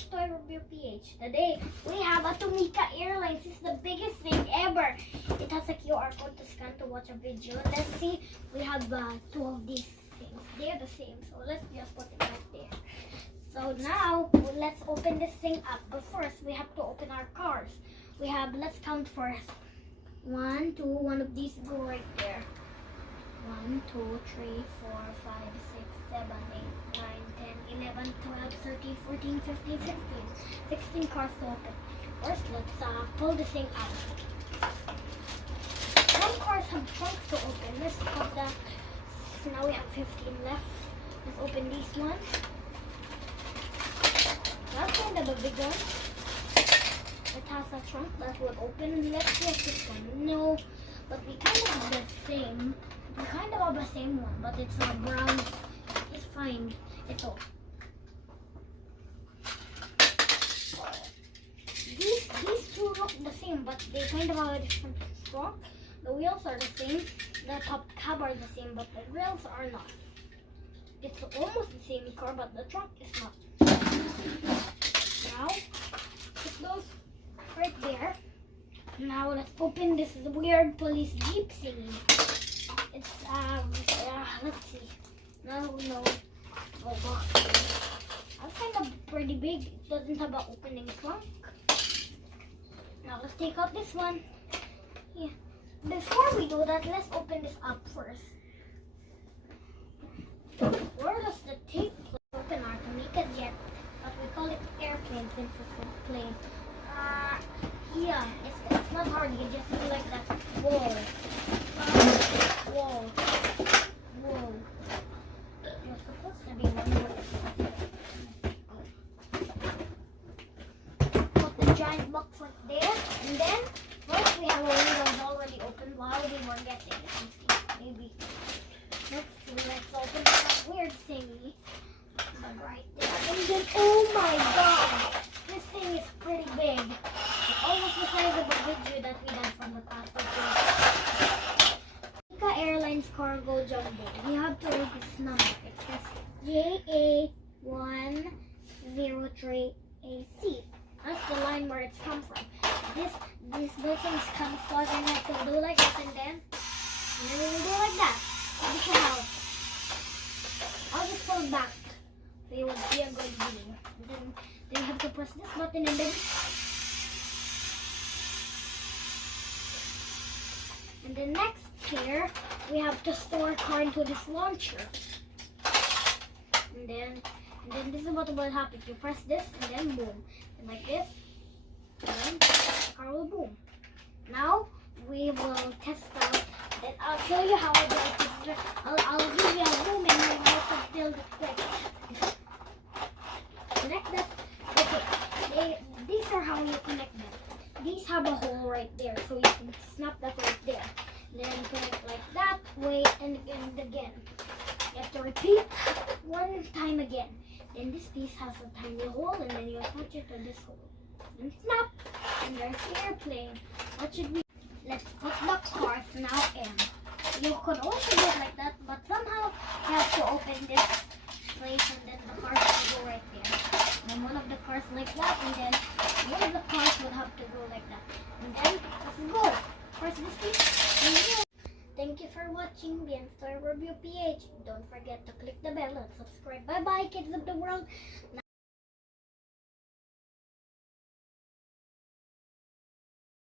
Bian's Toy Review PH. Today, we have a Tomica Airlines. It's the biggest thing ever. It has a QR code to scan to watch a video. Let's see, we have two of these things. They're the same, so let's just put it right there. So now, let's open this thing up. But first, we have to open our cars. We have, let's count first. 1, 2, one of these go right there. 1, 2, 3, 4, 5, 6, 7, 8, 9, 10, 11, 12, 13, 14, 15, 16. 16 cars to open. First, let's pull this thing out. Some cars have trunks to open. Let's put that. So now we have 15 left. Let's open these ones. That's kind of a big one. It has a trunk that will open. Let's get this one. No, but we kind of have the same. We kind of have the same one, but it's a brown. It's fine. It's all. These two look the same, but they kind of have a different trunk. The wheels are the same. The top cab are the same, but the wheels are not. It's almost the same car, but the trunk is not. Now, it goes right there. Now let's open this weird police jeep thingy. It's let's see. No. Oh, that's kind of pretty big. It doesn't have an opening trunk. Now let's take out this one. Yeah. Before we do that, let's open this up first. Where does the tape open our Tomica jet? But we call it airplane since it's a plane. Yeah, it's not hard. You just do like that. Whoa. You're supposed to be one more. Put the giant box right there. And then, first we have our windows already open while we were getting it. Maybe. Let's open that weird thingy. But right there. And then, oh my god! This thing is pretty big. It's almost the size of a video that we did from the past. Tomica Airlines Cargo Jumbo. We have to read this number. It says JA103AC. That's the line where it's come from. These things come so then we have to do like this and then we will do like that. This is how. I'll just pull it back. So you will see a good video. Then you have to press this button and then next here we have to store a car into this launcher. And then this is what will happen. You press this and then boom. And like this. And then the car will boom. Now we will test out. Then I'll show you how I do it. I'll give you a boom and you have to build it quick. Connect that. Okay, these are how you connect them. These have a hole right there, so you can snap that right there. Then connect like that way and again. You have to repeat one time again. Then this piece has a tiny hole, and then you attach it to this hole. And snap, and there's the airplane. What should we? Let's put the cars now in. You could also do it like that, but somehow you have to open this place, and then the cars will go right there. And one of the cars like that, and then one of the cars will have to go like that. And then let's go. Press this piece. Thank you for watching Bian's Toy Review PH. Don't forget to click the bell and subscribe. Bye bye, kids of the world.